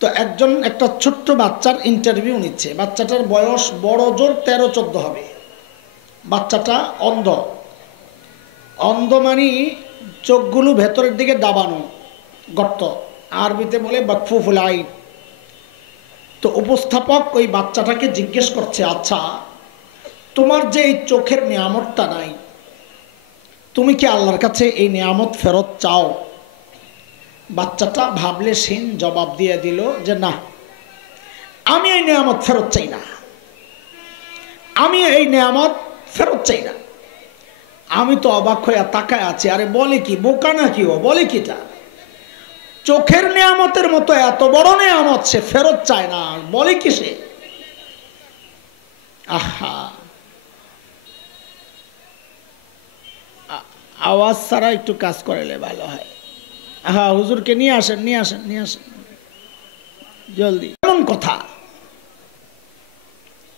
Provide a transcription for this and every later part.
তো একজন একটা ছোট্ট বাচ্চার ইন্টারভিউ নিচ্ছে। বাচ্চাটার বয়স বড় জোর 13-14 হবে। বাচ্চাটা অন্ধ। অন্ধ মানে চোখগুলো ভেতরের দিকে দাবানো, গর্ত, আরবিতে বলে বাকফুফুল আইন। তো উপস্থাপক ওই বাচ্চাটাকে জিজ্ঞেস করছে, আচ্ছা তোমার যে এই চোখের নিয়ামতটা নাই, তুমি কি আল্লাহর কাছে এই নিয়ামত ফেরত চাও? বাচ্চাটা ভাবলে সিন জবাব দিয়ে দিল যে না, আমি এই নিয়ামত ফেরত চাই না, আমি এই নিয়ামত ফেরত চাই না। আমি তো অবাক হয়ে তাকায় আছি, আরে বলে কি, বোকা না কি, ও বলে কিটা? চোখের নিয়ামতের মতো এত বড় নিয়ামত সে ফেরত চায় না, বলে কি সে? আহা, আওয়াজ ছাড়া একটু কাজ করলে ভালো হয়। হ্যাঁ, হুজুরকে নিয়ে আসেন, নিয়ে আসেন, নিয়ে আসেন জলদি। এমন কথা।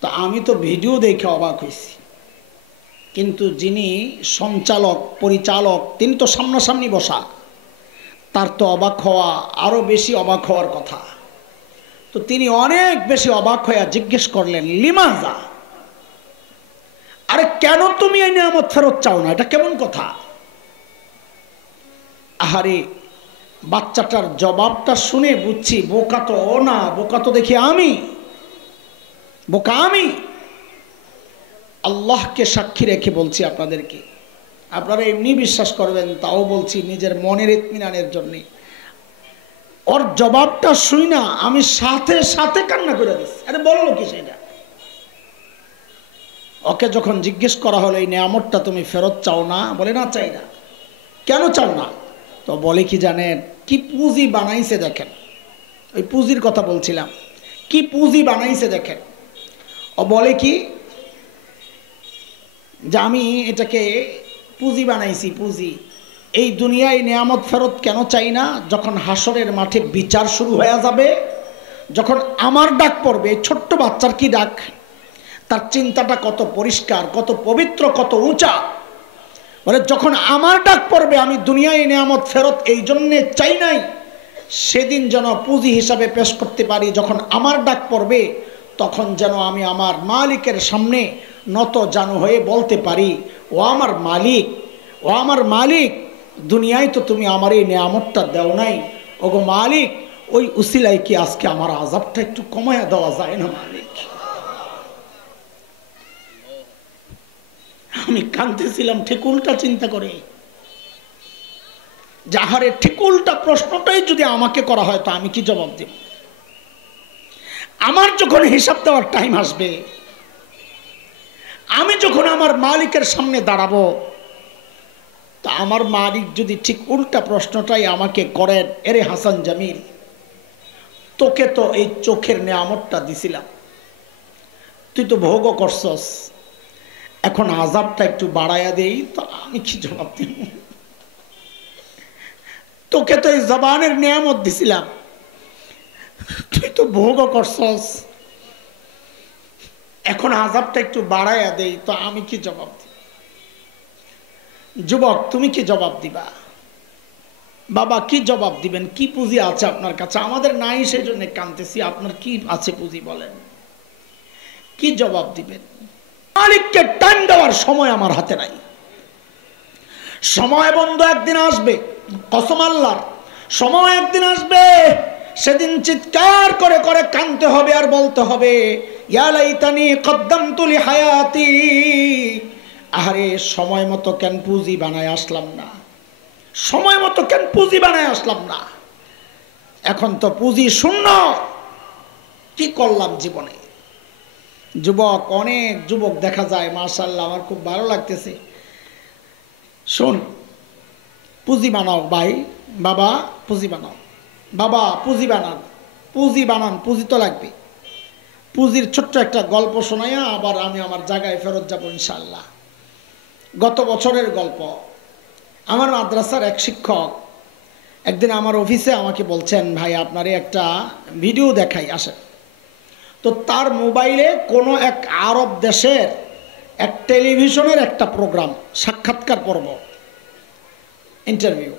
তো আমি তো ভিডিও দেখে অবাক হয়েছি, কিন্তু যিনি সঞ্চালক পরিচালক তিনি তো সামনাসামনি বসা, তার তো অবাক হওয়া আরো বেশি অবাক হওয়ার কথা। তো তিনি অনেক বেশি অবাক হয়ে জিজ্ঞেস করলেন, লিমাজা, আরে কেন তুমি এই নিয়ামত ফেরত চাও না? এটা কেমন কথা? আহারে, বাচ্চাটার জবাবটা শুনে বুঝছি বোকা তো ও না, বোকা তো দেখি আমি, বোকা আমি। আল্লাহকে সাক্ষী রেখে বলছি আপনাদেরকে, আপনারা এমনি বিশ্বাস করবেন তাও বলছি নিজের মনের ইতমিনানের জন্য। ওর জবাবটা শুই না আমি সাথে সাথে কান্না করে দিচ্ছি। আরে বললো কি সেটা? ওকে যখন জিজ্ঞেস করা হলো এই নিয়ামতটা তুমি ফেরত চাও না, বলে না চাই না। কেন চাও না? তো বলে কি জানেন, কি পুঁজি বানাইছে দেখেন। ওই পুঁজির কথা বলছিলাম, কি পুঁজি বানাইছে দেখেন। ও বলে কি যে আমি এটাকে পুঁজি বানাইছি, পুঁজি। এই দুনিয়ায় নিয়ামত ফেরত কেন চাই না? যখন হাসরের মাঠে বিচার শুরু হয়ে যাবে, যখন আমার ডাক পড়বে, ছোট্ট বাচ্চার কি ডাক, তার চিন্তাটা কত পরিষ্কার, কত পবিত্র, কত উঁচা। বলে যখন আমার ডাক পড়বে, আমি দুনিয়ায় নিয়ামত ফেরত এই জন্যে চাই নাই, সেদিন যেন পুঁজি হিসাবে পেশ করতে পারি। যখন আমার ডাক পড়বে তখন যেন আমি আমার মালিকের সামনে নত জানু হয়ে বলতে পারি, ও আমার মালিক, ও আমার মালিক, দুনিয়ায় তো তুমি আমার এই নিয়ামতটা দেও নাই, ওগো মালিক, ওই উসিলায় কি আজকে আমার আযাবটা একটু কমায়া দেওয়া যায় না মালিক? আমি কাঁদতেছিলাম ঠিক উল্টা চিন্তা করে, যাহারে ঠিক উল্টা প্রশ্নটাই যদি আমাকে করা হয় তো আমি কি জবাব দেব? আমার যখন হিসাব দেওয়ার টাইম আসবে, আমি যখন আমার মালিকের সামনে দাঁড়াবো, তা আমার মালিক যদি ঠিক উল্টা প্রশ্নটাই আমাকে করেন, এরে হাসান জামিল, তোকে তো এই চোখের নিয়ামতটা দিছিলাম, তুই তো ভোগও করছস, এখন আযাবটা একটু বাড়াইয়া দেই, তো আমি কি জবাব দেব? তোকে তো এই জবানের নিয়ামত দিছিলাম, তুই তো ভোগও করছস, এখন আযাবটা একটু বাড়াইয়া দেই, তো আমি কি জবাব দিব? যুবক, তুমি কি জবাব দিবা? বাবা কি জবাব দিবেন? কি পুঁজি আছে আপনার কাছে? আমাদের নাই, সেই জন্য কাঁদতেছি। আপনার কি আছে পুঁজি বলেন, কি জবাব দিবেন? মালিককে টাইম দেওয়ার সময় আমার হাতে নাই। সময় বন্ধ একদিন আসবে, কসম আল্লাহর, সময় একদিন আসবে, সেদিন চিৎকার করে করে কাঁদতে হবে আর বলতে হবে, ইয়া লাইতানি কদ্দামতু লিহায়াতি, আরে সময় মতো কেন পুঁজি বানায় আসলাম না, সময় মতো কেন পুঁজি বানায় আসলাম না, এখন তো পুঁজি শূন্য, কি করলাম জীবনে? যুবক, অনেক যুবক দেখা যায়, মাশাআল্লাহ, আমার খুব ভালো লাগতেছে। শোন, পুঁজি বানাও ভাই, বাবা পুঁজি বানাও, বাবা পুঁজি বানান, পুঁজি বানান, পুঁজি তো লাগবে। পুঁজির ছোট্ট একটা গল্প শোনাইয়া আবার আমি আমার জায়গায় ফেরত যাব ইনশাআল্লাহ। গত বছরের গল্প। আমার মাদ্রাসার এক শিক্ষক একদিন আমার অফিসে আমাকে বলছেন, ভাই আপনারে একটা ভিডিও দেখাই, আসেন। তো তার মোবাইলে কোনো এক আরব দেশের এক টেলিভিশনের একটা প্রোগ্রাম, সাক্ষাৎকার পর্ব, ইন্টারভিউ।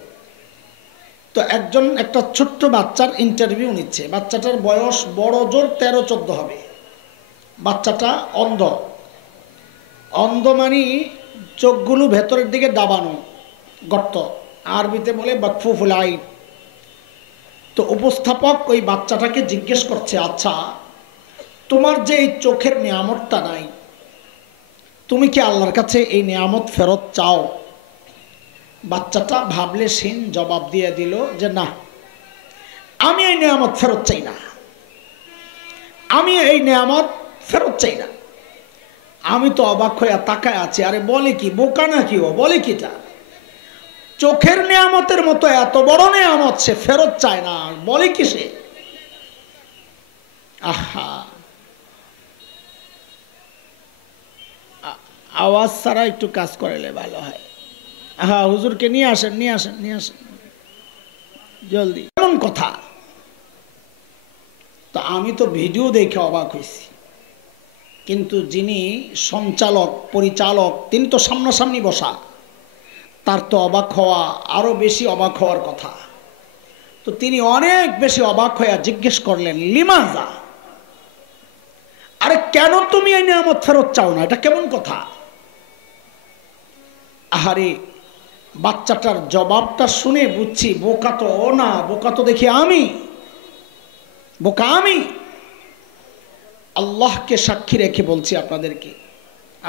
তো একজন একটা ছোট্ট বাচ্চার ইন্টারভিউ নিচ্ছে। বাচ্চাটার বয়স বড় জোর 13-14 হবে। বাচ্চাটা অন্ধ। অন্ধ মানে চোখগুলো ভেতরের দিকে দাবানো, গর্ত, আরবিতে বলে বাকফুফুল আইন। তো উপস্থাপক ওই বাচ্চাটাকে জিজ্ঞেস করছে, আচ্ছা তোমার যে এই চোখের নিয়ামতটা নাই, তুমি কি আল্লাহর কাছে এই নিয়ামত ফেরত চাও? বাচ্চাটা ভাবলে সিন জবাব দিয়ে দিল যে না, আমি এই নিয়ামত ফেরত চাই না, আমি এই নিয়ামত ফেরত চাই না। আমি তো অবাক হয়ে তাকায় আছি, আরে বলে কি, বোকা নাকি ও, বলে কিটা? চোখের নিয়ামতের মতো এত বড় নিয়ামত সে ফেরত চায় না, বলে কি সে? আহা, আওয়াজ ছাড়া একটু কাজ করলে ভালো হয়। হ্যাঁ, হুজুরকে নিয়ে আসেন, নিয়ে আসেন, নিয়ে আসেন জলদি। এমন কথা। তো আমি তো ভিডিও দেখে অবাক হয়েছি, কিন্তু যিনি সঞ্চালক পরিচালক তিনি তো সামনাসামনি বসা, তার তো অবাক হওয়া আরো বেশি অবাক হওয়ার কথা। তো তিনি অনেক বেশি অবাক হয়ে জিজ্ঞেস করলেন, লিমাজা, আরে কেন তুমি এই নিয়ামত ফেরত চাও না? এটা কেমন কথা? আহারে, বাচ্চাটার জবাবটা শুনে বুঝছি বোকা তো ও না, বোকা তো দেখি আমি, বোকা আমি। আল্লাহকে সাক্ষী রেখে বলছি আপনাদেরকে,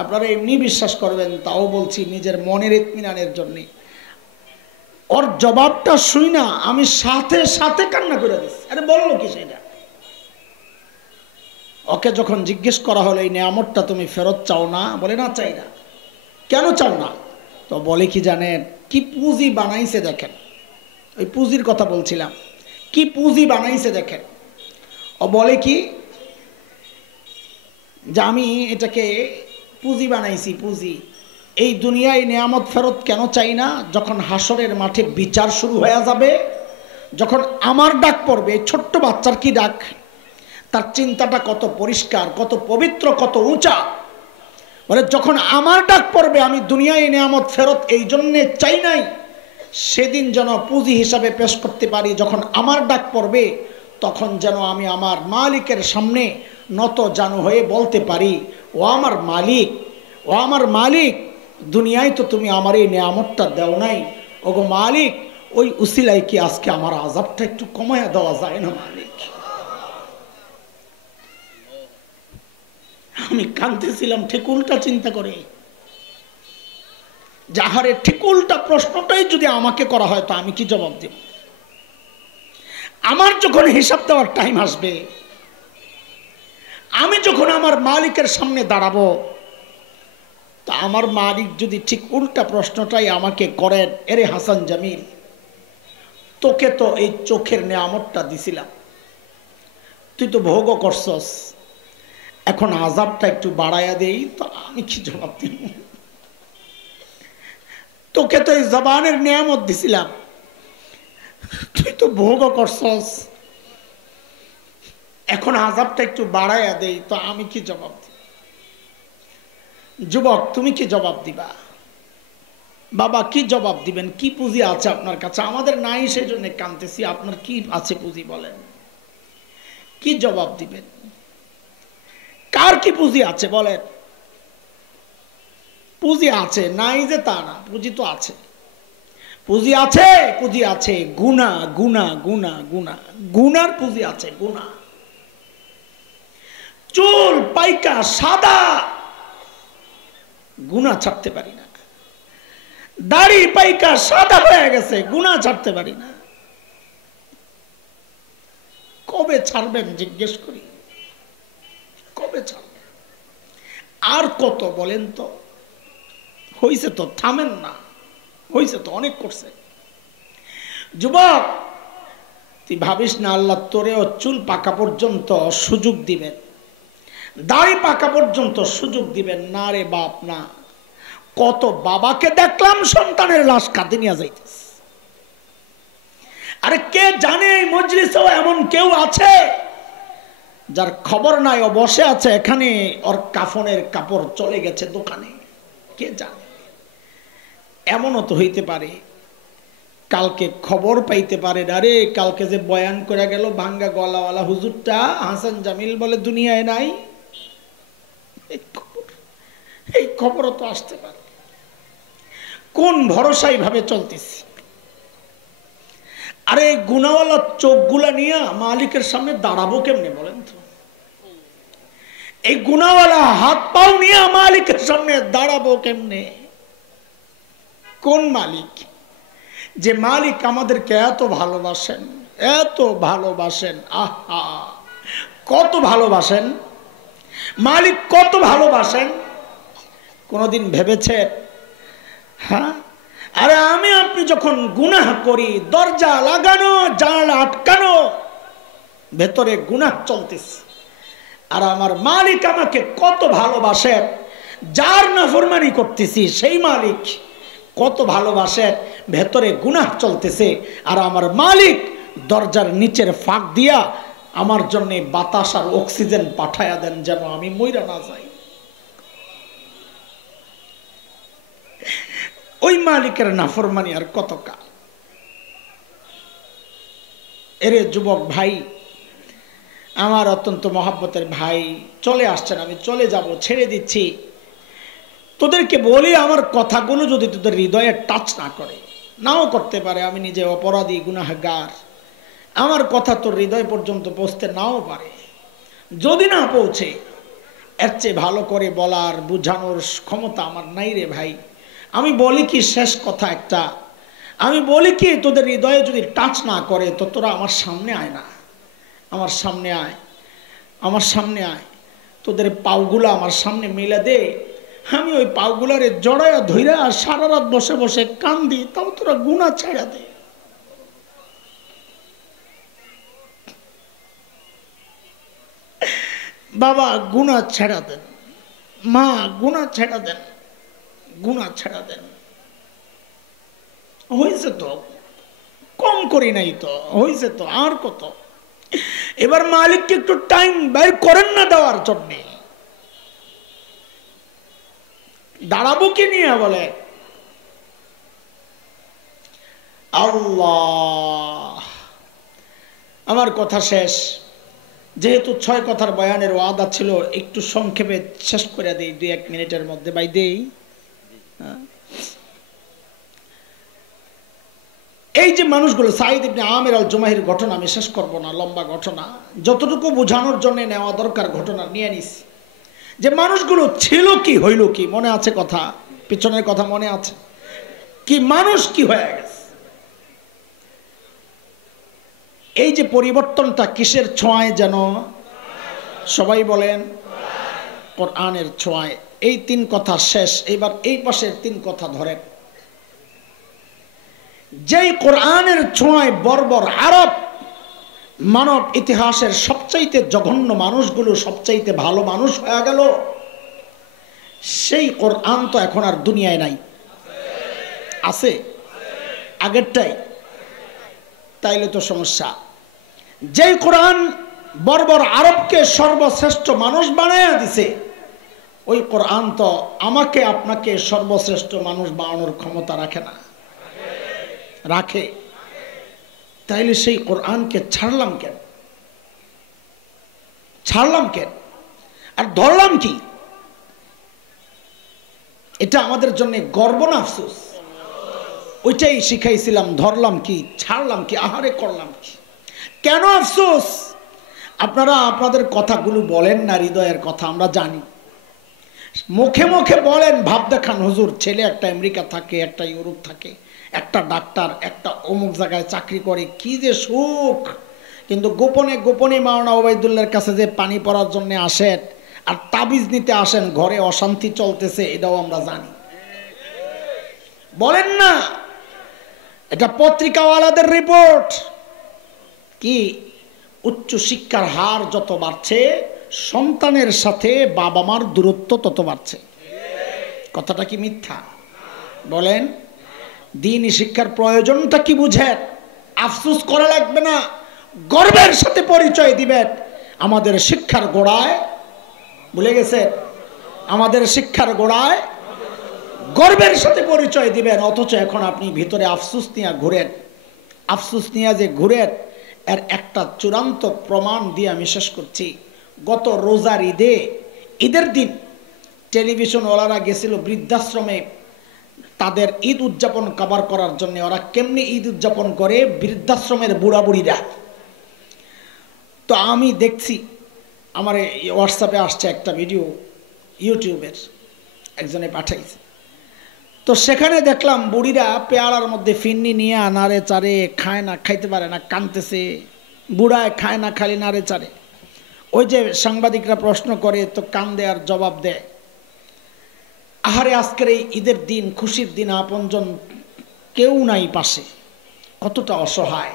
আপনারা এমনি বিশ্বাস করবেন তাও বলছি নিজের মনের ইতমিনানের জন্য। ওর জবাবটা শুই না আমি সাথে সাথে কান্না করে দিচ্ছি। আরে বললো কি সেটা? ওকে যখন জিজ্ঞেস করা হলো এই নিয়ামতটা তুমি ফেরত চাও না, বলে না চাই না। কেন চাও না? তো বলে কি জানেন, কি পুঁজি বানাইছে দেখেন। ওই পুঁজির কথা বলছিলাম, কি পুঁজি বানাইছে দেখেন। ও বলে কি যে আমি এটাকে পুঁজি বানাইছি, পুঁজি। এই দুনিয়ায় নিয়ামত ফেরত কেন চাই না? যখন হাসরের মাঠে বিচার শুরু হয়ে যাবে, যখন আমার ডাক পড়বে, ছোট্ট বাচ্চার কি ডাক, তার চিন্তাটা কত পরিষ্কার, কত পবিত্র, কত উঁচা। বলে যখন আমার ডাক পড়বে, আমি দুনিয়ায় নিয়ামত ফেরত এই জন্যে চাই নাই, সেদিন যেন পুঁজি হিসাবে পেশ করতে পারি। যখন আমার ডাক পড়বে তখন যেন আমি আমার মালিকের সামনে নত জানু হয়ে বলতে পারি, ও আমার মালিক, ও আমার মালিক, দুনিয়ায় তো তুমি আমার এই নিয়ামতটা দেও নাই, ওগো মালিক, ওই উসিলায় কি আজকে আমার আযাবটা একটু কমায়া দেওয়া যায় না মালিক? আমি কাঁদতেছিলাম ঠিক উল্টা চিন্তা করে, যাহারে ঠিক উল্টা প্রশ্নটাই যদি আমাকে করা হয় তো আমি কি জবাব দেব? আমার যখন হিসাব দেওয়ার টাইম আসবে, আমি যখন আমার মালিকের সামনে দাঁড়াবো, তা আমার মালিক যদি ঠিক উল্টা প্রশ্নটাই আমাকে করেন, এরে হাসান জামিল, তোকে তো এই চোখের নিয়ামতটা দিছিলাম, তুই তো ভোগও করছস, এখন আযাবটা একটু বাড়াইয়া দেই, তো আমি কি জবাব দেব? তোকে তো এই জবানের নিয়ামত দিছিলাম, তুই তো ভোগও করছস, এখন আযাবটা একটু বাড়াইয়া দেই, তো আমি কি জবাব দিব? যুবক, তুমি কি জবাব দিবা? বাবা কি জবাব দিবেন? কি পুঁজি আছে আপনার কাছে? আমাদের নাই, সেই জন্য কাঁদতেছি। আপনার কি আছে পুঁজি বলেন? কি জবাব দিবেন? কার কি পুঁজি আছে বলেন? পুঁজি আছে, নাই যে তা না, পুঁজি তো আছে, পুঁজি আছে, পুঁজি আছে। গুনাহ, গুনাহ, গুনাহ, গুনাহ, গুনার পুঁজি আছে, গুনাহ। চুল পাইকা সাদা, গুনাহ ছাড়তে পারি না। দাড়ি পাইকা সাদা হয়ে গেছে, গুনাহ ছাড়তে পারি না। কবে ছাড়বেন জিজ্ঞেস করি, কবে ছাড়বেন? আর কত বলেন তো? হইছে তো, থামেন না, হইছে তো, অনেক করছে। যুবক, তুই ভাবিস না আল্লাহ তোরেও চুল পাকা পর্যন্ত সুযোগ দিবেন, দাড়ি পাকা পর্যন্ত সুযোগ দিবেন না রে বাপ, না। কত বাবাকে দেখলাম সন্তানের লাশ কাঁদে নিয়ে যাইতেছে। আরে কে জানে এই মজলিসেও এমন কেউ আছে যার খবর নাই, ও বসে আছে এখানে, ওর কাফনের কাপড় চলে গেছে দোকানে, কে জানে? এমনও তো হইতে পারে কালকে খবর পাইতে পারেন, আরে কালকে যে বয়ান করে গেল ভাঙ্গা গলাওয়ালা হুজুরটা হাসান জামিল বলে দুনিয়ায় নাই, এই খবরও তো আসতে পারে। কোন ভরসায় ভাবে চলতেছি? আরে গুনাওয়ালা চোখগুলা নিয়ে মালিকের সামনে দাঁড়াবো কেমনে বলেন তো? এই গুনাওয়ালা হাত পাও নিয়ে মালিকের সামনে দাঁড়াবো কেমনে? কোন মালিক? যে মালিক আমাদেরকে এত ভালোবাসেন, এত ভালোবাসেন, আহা কত ভালোবাসেন মালিক, কত ভালোবাসেন। কোনদিন ভেবেছেন? হ্যাঁ, আরে আমি আপনি যখন গুনাহ করি, দরজা লাগানো জানালা আটকানো, ভেতরে গুনাহ চলতেছে, আর আমার মালিক আমাকে কত ভালোবাসেন। যার নাফরমানি করতেছি সেই মালিক কত ভালোবাসেন, ভেতরে গুনাহ চলতেছে, আর আমার মালিক দরজার নিচের ফাঁক দিয়া আমার জন্য বাতাস আর অক্সিজেন পাঠায়া দেন যেন আমি মইরা না যাই। ওই মালিকের নাফরমানি আর কত কাল? এরে যুবক ভাই, আমার অত্যন্ত মহাব্বতের ভাই, চলে আসছেন, আমি চলে যাব, ছেড়ে দিচ্ছি। তোদেরকে বলি, আমার কথাগুলো যদি তোদের হৃদয়ে টাচ না করে, নাও করতে পারে, আমি নিজে অপরাধী গুনাহগার, আমার কথা তোর হৃদয় পর্যন্ত পৌঁছতে নাও পারে। যদি না পৌঁছে, এর চেয়ে ভালো করে বলার বুঝানোর ক্ষমতা আমার নাই রে ভাই। আমি বলি কি, শেষ কথা একটা, আমি বলি কি, তোদের হৃদয়ে যদি টাচ না করে তো তোরা আমার সামনে আয় না, আমার সামনে আয়, আমার সামনে আয়, তোদের পাওগুলা আমার সামনে মিলে দে, আমি ওই পাওগুলারে জড়াইয়া ধইরা সারা রাত বসে বসে কান্দি, তাও তোরা গুনাহ ছেড়ে দে। বাবা গুনাহ ছেড়া দেন, মা গুনাহ ছেড়া দেন, গুনাহ ছেড়া দেন। হয়েছে তো, কম করি নাই তো, হয়েছে তো, আর কত? এবার মালিককে একটু টাইম বের করেন না দেওয়ার জন্যে। দাঁড়াবো কি নিয়ে বলে? আল্লাহ, আমার কথা শেষ। যেহেতু 6 কথার বয়ানের ওয়াদা ছিল, একটু সংক্ষেপে শেষ করে দেই 2-1 মিনিটের মধ্যে। ভাই দেই। এই যে মানুষগুলো, সাঈদ ইবনে আমির আল জুমাহির ঘটনা আমি শেষ করব না, লম্বা ঘটনা, যতটুকু বোঝানোর জন্য নেওয়া দরকার ঘটনা নিয়ে নিস। যে মানুষগুলো ছিল কি, হইল কি, মনে আছে কথা? পিছনের কথা মনে আছে কি? মানুষ কি হয়ে গেছে? এই যে পরিবর্তনটা কিসের ছোঁয়ায় যেন? সবাই বলেন কোরআনের ছোঁয়ায়। এই 3 কথা শেষ, এবার এই পাশের 3 কথা ধরেন। যেই কোরআনের ছোঁয়ায় বর্বর আরব মানব ইতিহাসের সবচাইতে জঘন্য মানুষগুলো সবচাইতে ভালো মানুষ হয়ে গেল, সেই কোরআন তো এখন আর দুনিয়ায় নাই। আছে আগেরটাই? তাইলে তো সমস্যা। যেই কোরআন বর্বর আরবকে সর্বশ্রেষ্ঠ মানুষ বানায়া দিছে, ওই কোরআন তো আমাকে আপনাকে সর্বশ্রেষ্ঠ মানুষ বানানোর ক্ষমতা রাখে না? রাখে। তাইলে সেই কোরআনকে ছাড়লাম কেন? ছাড়লাম কেন আর ধরলাম কি? এটা আমাদের জন্য গর্ব না আফসোস? ওইটাই শিখাইছিলাম, ধরলাম কি, ছাড়লাম কি, আহারে করলাম কি, কেন আফসোস? আপনারা আপনাদের কথাগুলো বলেন না, হৃদয়ের কথা আমরা জানি, মুখে মুখে বলেন, ভাব দেখান, হুজুর ছেলে একটা আমেরিকা থাকে, একটা ইউরোপ থাকে, একটা ডাক্তার, একটা অমুক জায়গায় চাকরি করে, কি যে সুখ। কিন্তু গোপনে গোপনে মাওলানা ওবায়দুল্লাহর কাছে যে পানি পড়ার জন্য আসেন আর তাবিজ নিতে আসেন, ঘরে অশান্তি চলতেছে, এটাও আমরা জানি। বলেন না, এটা পত্রিকাওয়ালাদের রিপোর্ট। কি? উচ্চ শিক্ষার হার যত বাড়ছে, সন্তানের সাথে বাবা মার দূরত্ব তত বাড়ছে। কথাটা কি মিথ্যা? বলেন। দ্বীনি শিক্ষার প্রয়োজনটা কি বুঝেন? আফসোস করা লাগবে না, গর্বের সাথে পরিচয় দিবেন। আমাদের শিক্ষার গোড়ায়, ভুলে গেছেন, আমাদের শিক্ষার গোড়ায় গর্বের সাথে পরিচয় দিবেন। অথচ এখন আপনি ভিতরে আফসোস নিয়ে ঘুরেন। আফসোস নিয়ে যে ঘুরেন, এর একটা চূড়ান্ত প্রমাণ দিয়ে আমি শেষ করছি। গত রোজার ঈদের দিন টেলিভিশনওয়ালারা গেছিল বৃদ্ধাশ্রমে তাদের ঈদ উদযাপন কভার করার জন্য। ওরা কেমনি ঈদ উদযাপন করে, বৃদ্ধাশ্রমের বুড়া বুড়িরা। তো আমি দেখছি, আমার হোয়াটসঅ্যাপে আসছে একটা ভিডিও, ইউটিউবের একজনে পাঠাইছে। তো সেখানে দেখলাম বুড়িরা পেয়ারার মধ্যে ফিন্নি নিয়ে নাড়ে চারে, খায় না, খাইতে পারে না, কাঁদতেছে। বুড়ায় খায় না, খালি নাড়ে চারে। ওই যে সাংবাদিকরা প্রশ্ন করে তো কান্দে আর জবাব দেয়। আহারে, আজকের এই ঈদের দিন, খুশির দিন, আপনজন কেউ নাই পাশে, কতটা অসহায়।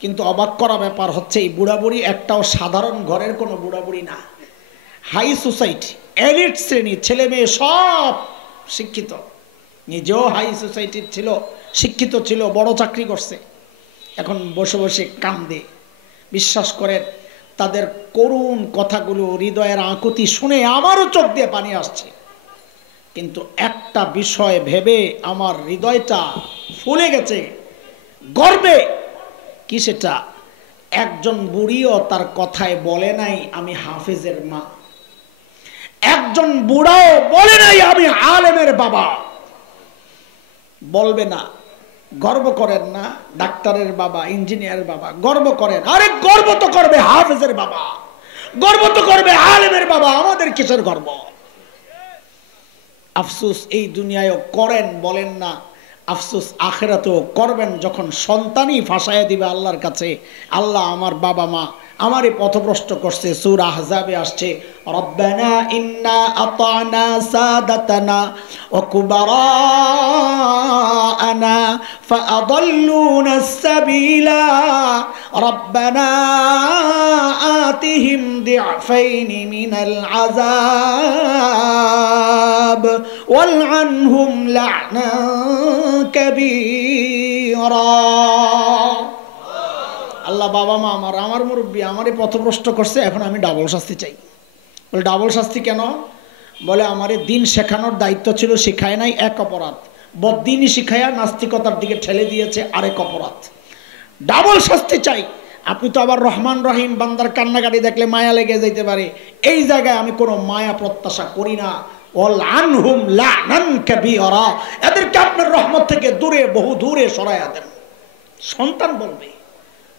কিন্তু অবাক করা ব্যাপার হচ্ছে এই বুড়াবুড়ি একটাও সাধারণ ঘরের কোনো বুড়াবুড়ি না, হাই সোসাইটি, এলিট শ্রেণী, ছেলে মেয়ে সব শিক্ষিত, নিজেও হাই সোসাইটির ছিল, শিক্ষিত ছিল, বড় চাকরি করছে। এখন বসে বসে কান্দে। বিশ্বাস করেন, তাদের করুণ কথাগুলো, হৃদয়ের আকুতি শুনে আমারও চোখ দিয়ে পানি আসছে। কিন্তু একটা বিষয় ভেবে আমার হৃদয়টা ফুলে গেছে গর্বে। কি সেটা? একজন বুড়িও তার কথায় বলে নাই আমি হাফেজের মা, একজন বুড়াও বলে নাই আমি আলেমের বাবা। বলবে না, গর্ব করেন না? ডাক্তারের বাবা, ইঞ্জিনিয়ারের বাবা, গর্ব করেন। আরে গর্ব তো করবে হাফেজের বাবা, গর্ব তো করবে আলেমের বাবা। আমাদের কিসের গর্ব? আফসোস এই দুনিয়ায়ও করেন, বলেন না। আফসোস আখিরাতেও করবেন, যখন সন্তানই ফাঁসাইয়া দিবে আল্লাহর কাছে, আল্লাহ আমার বাবা মা আমারে পথভ্রষ্ট করছে। সূরা আহজাবে আসছে, রব্বানা ইন্না আতানা সাদাতানা ওয়া কুবারানা ফাআদাল্লুনা সাবিলা রব্বানা আতিহিম দি'ফাইনি মিনাল আযাব ওয়ালআনহুম লা'নান কাবীরা। আল্লাহ বাবা মা আমার মুরব্বী আমারে পথভ্রষ্ট করছে, এখন আমি ডাবল শাস্তি চাই। বলে ডাবল শাস্তি কেন? বলে আমারে দিন শেখানোর দায়িত্ব ছিল, শিখায় নাই, এক অপরাধ। বদ্দিনই শিখায়া নাস্তিকতার দিকে ঠেলে দিয়েছে, আরেক অপরাধ। ডাবল শাস্তি চাই। আপনি তো আবার রহমান রহিম, বান্দার কান্নাকাটি দেখলে মায়া লেগে যেতে পারে। এই জায়গায় আমি কোনো মায়া প্রত্যাশা করি না। ওয়ালআনহুম লা'নান কাবীরা, এদেরকে আপনার রহমত থেকে দূরে, বহু দূরে সরাইয়া দেন। সন্তান বলবে।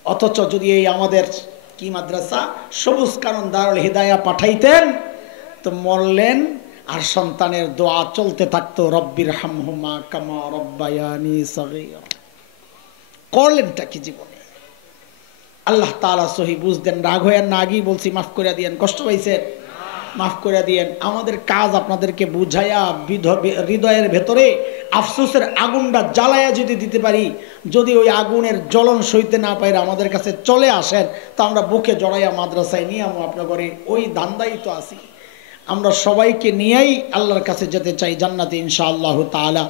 অথচ যদি এই আমাদের কি মাদ্রাসা সবুজ কানন দারুল হিদায়া পাঠাইতেন, তো মরলেন আর সন্তানের দোয়া চলতে থাকতো, রব্বির হামহুমা কামা রব্বায়ানি সগীরা। করলেনটা কি জীবনে? আল্লাহ তাআলা সহি বুঝদেন। রাগ হয়েন না, আগেই বলছি, মাফ করে দিয়েন। কষ্ট পাইছেন, মাফ করে দিয়েন। আমাদের কাজ আপনাদেরকে বুঝাইয়া হৃদয়ের ভেতরে আফসোসের আগুনটা জ্বালায়া যদি দিতে পারি, যদি ওই আগুনের জ্বলন সইতে না পাই, আমাদের কাছে চলে আসেন, তো আমরা বুকে জড়াইয়া মাদ্রাসায় নিয়ে আপনার ঘরে ওই ধান্দাই তো আছি। আমরা সবাইকে নিয়েই আল্লাহর কাছে যেতে চাই জান্নাতে ইনশাআল্লাহ তাআলা।